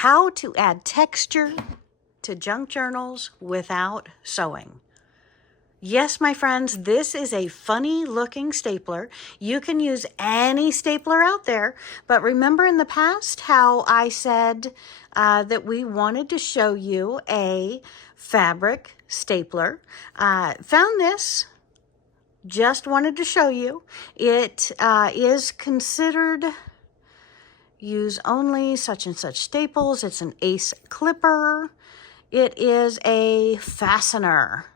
how to add texture to junk journals without sewing. Yes, my friends, this is a funny looking stapler. You can use any stapler out there, but remember in the past how I said that we wanted to show you a fabric stapler. Found this, just wanted to show you. It is considered use only such and such staples. It's an Ace clipper. It is a fastener.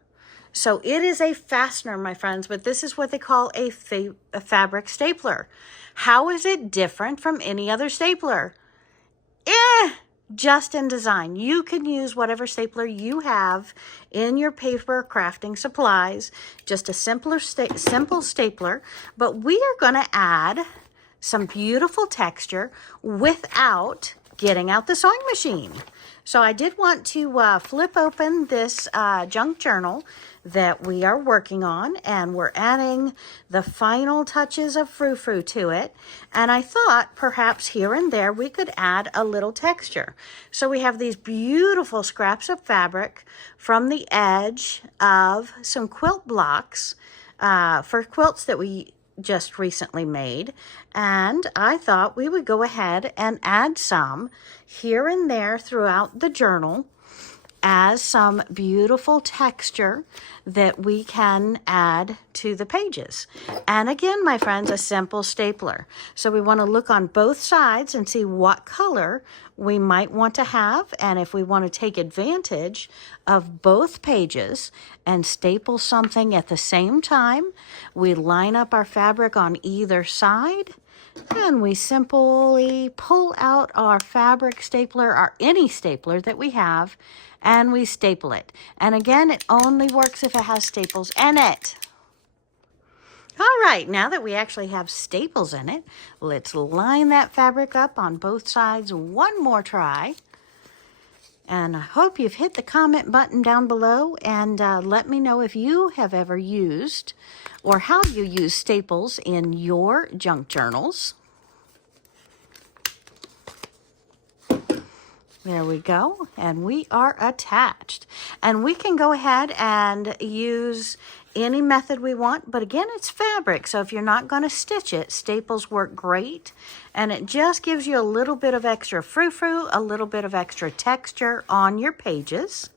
So it is a fastener, my friends, but this is what they call a fabric stapler. How is it different from any other stapler? Just in design. You can use whatever stapler you have in your paper crafting supplies, just a simple stapler, but we are going to add some beautiful texture without getting out the sewing machine. So I did want to flip open this junk journal that we are working on, and we're adding the final touches of frou-frou to it. And I thought perhaps here and there we could add a little texture. So we have these beautiful scraps of fabric from the edge of some quilt blocks for quilts that we just recently made, and I thought we would go ahead and add some here and there throughout the journal as some beautiful texture that we can add to the pages. And again, my friends, a simple stapler. So we want to look on both sides and see what color we might want to have, and if we want to take advantage of both pages and staple something at the same time, we line up our fabric on either side, and we simply pull out our fabric stapler or any stapler that we have, and we staple it. And again, it only works if it has staples in it. All right, now that we actually have staples in it, let's line that fabric up on both sides one more try. And I hope you've hit the comment button down below and let me know if you have ever used or how you use staples in your junk journals. There we go, and we are attached. And we can go ahead and use any method we want, but again, it's fabric, so if you're not going to stitch it, staples work great, and it just gives you a little bit of extra frou-frou, a little bit of extra texture on your pages.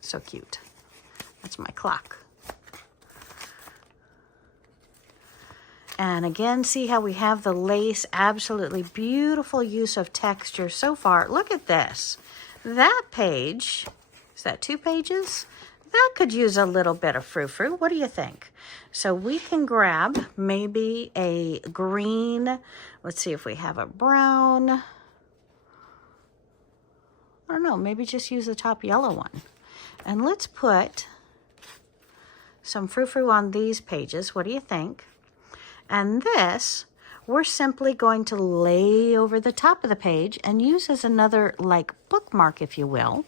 So cute. That's my clock. And again, see how we have the lace, absolutely beautiful use of texture so far. Look at this. That page, is that 2 pages? That could use a little bit of frou-frou. What do you think? So we can grab maybe a green. Let's see if we have a brown. I don't know, maybe just use the top yellow one. And let's put some frou-frou on these pages. What do you think? And this, we're simply going to lay over the top of the page and use as another like bookmark, if you will,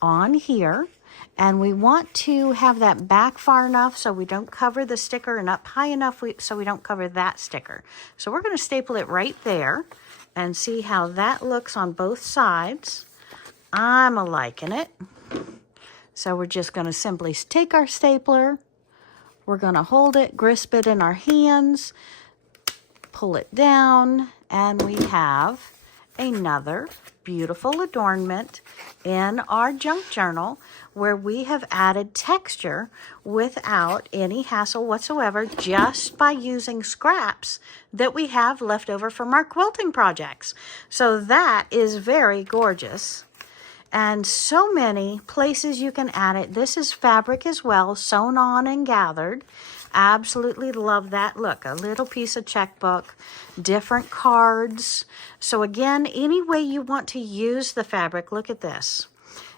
on here. And we want to have that back far enough so we don't cover the sticker, and up high enough so we don't cover that sticker. So we're going to staple it right there and see how that looks on both sides. I'm liking it. So we're just going to simply take our stapler. We're going to hold it, grasp it in our hands, pull it down, and we have another beautiful adornment in our junk journal where we have added texture without any hassle whatsoever, just by using scraps that we have left over from our quilting projects. So that is very gorgeous. And so many places you can add it. This is fabric as well, sewn on and gathered. Absolutely love that. Look, a little piece of checkbook, different cards. So again, any way you want to use the fabric, look at this.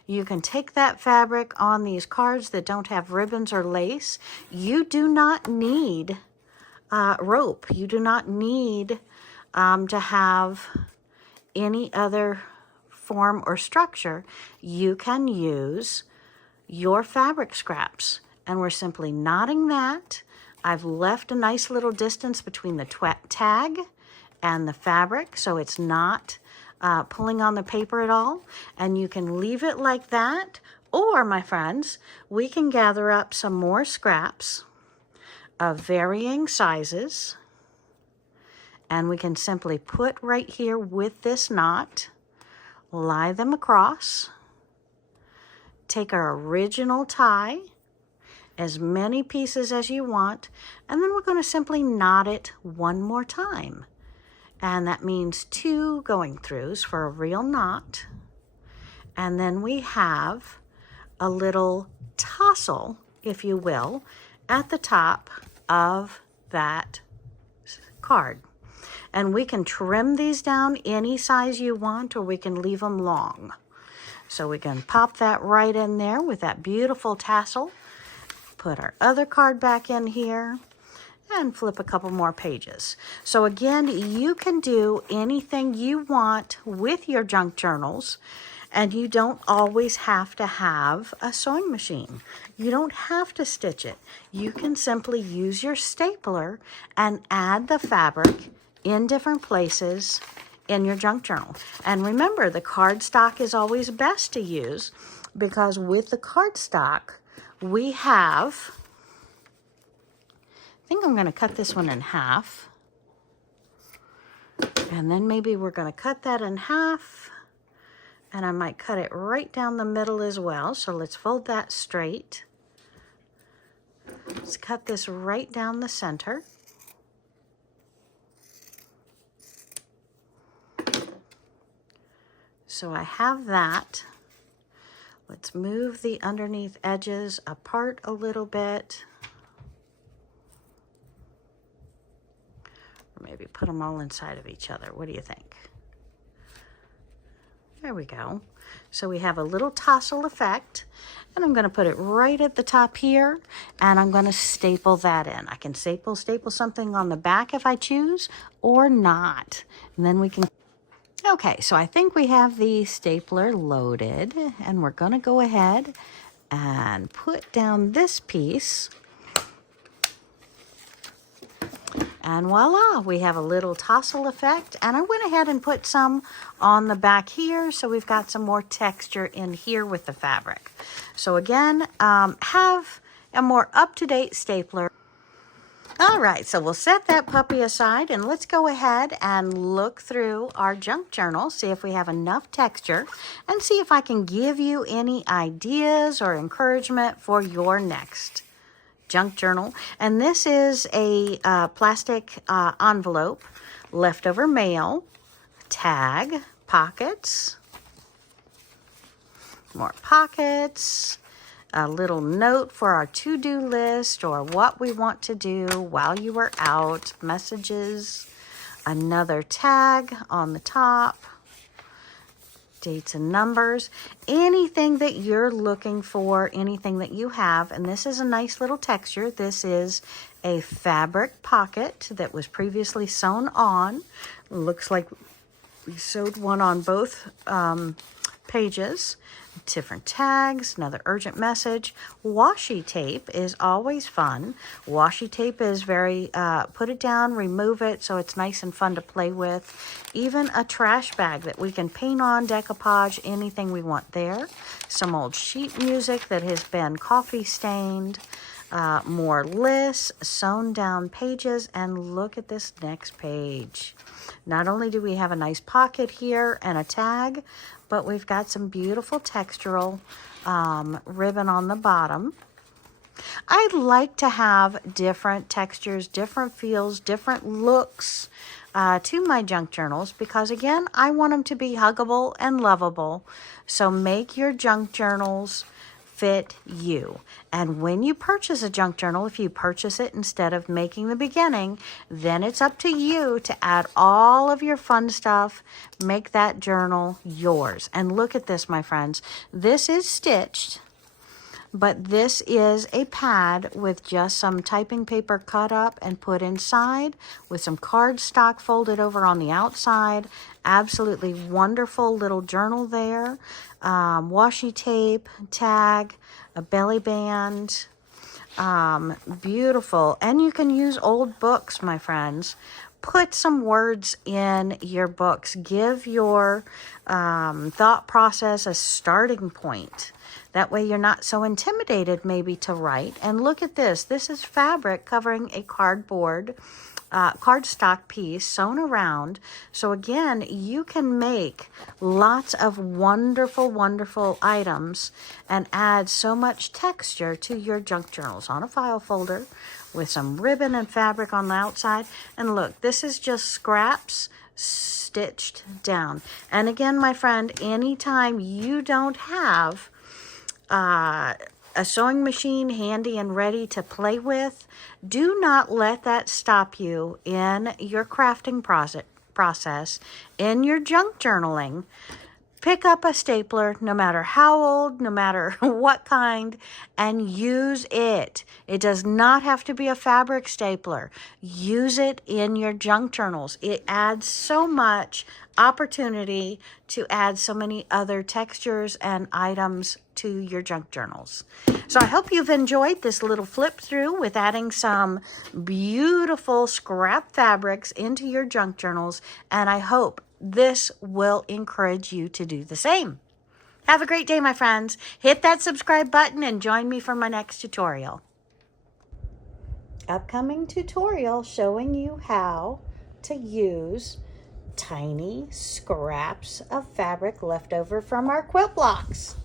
You can take that fabric on these cards that don't have ribbons or lace. You do not need rope. You do not need to have any other form or structure. You can use your fabric scraps, and we're simply knotting that. I've left a nice little distance between the tag and the fabric, so it's not pulling on the paper at all. And you can leave it like that. Or, my friends, we can gather up some more scraps of varying sizes. And we can simply put right here with this knot, lie them across, take our original tie, as many pieces as you want, and then we're going to simply knot it one more time. And that means 2 going throughs for a real knot. And then we have a little tassel, if you will, at the top of that card. And we can trim these down any size you want, or we can leave them long. So we can pop that right in there with that beautiful tassel. Put our other card back in here and flip a couple more pages. So again, you can do anything you want with your junk journals, and you don't always have to have a sewing machine. You don't have to stitch it. You can simply use your stapler and add the fabric in different places in your junk journal. And remember, the cardstock is always best to use, because with the cardstock, we have, I think I'm going to cut this one in half. And then maybe we're going to cut that in half. And I might cut it right down the middle as well. So let's fold that straight. Let's cut this right down the center. So I have that. Let's move the underneath edges apart a little bit. Or maybe put them all inside of each other. What do you think? There we go. So we have a little tassel effect, and I'm going to put it right at the top here, and I'm going to staple that in. I can staple something on the back if I choose, or not. And then we can... Okay, so I think we have the stapler loaded, and we're going to go ahead and put down this piece. And voila, we have a little tassel effect. And I went ahead and put some on the back here, so we've got some more texture in here with the fabric. So again, have a more up-to-date stapler. All right, so we'll set that puppy aside, and let's go ahead and look through our junk journal, see if we have enough texture, and see if I can give you any ideas or encouragement for your next junk journal. And this is a plastic envelope, leftover mail, tag, pockets, more pockets, a little note for our to-do list or what we want to do while you are out, messages, another tag on the top, dates and numbers, anything that you're looking for, anything that you have. And this is a nice little texture. This is a fabric pocket that was previously sewn on. Looks like we sewed one on both pages. Different tags, another urgent message. Washi tape is always fun. Washi tape is very, put it down, remove it, so it's nice and fun to play with. Even a trash bag that we can paint on, decoupage, anything we want there. Some old sheet music that has been coffee stained. More lists, sewn down pages, and look at this next page. Not only do we have a nice pocket here and a tag, but we've got some beautiful textural ribbon on the bottom. I like to have different textures, different feels, different looks to my junk journals because, again, I want them to be huggable and lovable. So make your junk journals fit you. And when you purchase a junk journal, if you purchase it instead of making the beginning, then it's up to you to add all of your fun stuff, make that journal yours. And look at this, my friends. This is stitched, but this is a pad with just some typing paper cut up and put inside with some cardstock folded over on the outside. Absolutely wonderful little journal there. Washi tape, tag, a belly band. Beautiful. And you can use old books, my friends. put some words in your books. Give your thought process a starting point. That way you're not so intimidated maybe to write. And look at this. This is fabric covering a cardstock piece sewn around. So again, you can make lots of wonderful, wonderful items and add so much texture to your junk journals on a file folder with some ribbon and fabric on the outside. And look, this is just scraps stitched down. And again, my friend, anytime you don't have a sewing machine handy and ready to play with, do not let that stop you in your crafting process, in your junk journaling. Pick up a stapler, no matter how old, no matter what kind, and use it. It does not have to be a fabric stapler. Use it in your junk journals. It adds so much opportunity to add so many other textures and items to your junk journals. So I hope you've enjoyed this little flip through with adding some beautiful scrap fabrics into your junk journals, and I hope this will encourage you to do the same. Have a great day, my friends. Hit that subscribe button and join me for my next tutorial. Upcoming tutorial showing you how to use tiny scraps of fabric left over from our quilt blocks.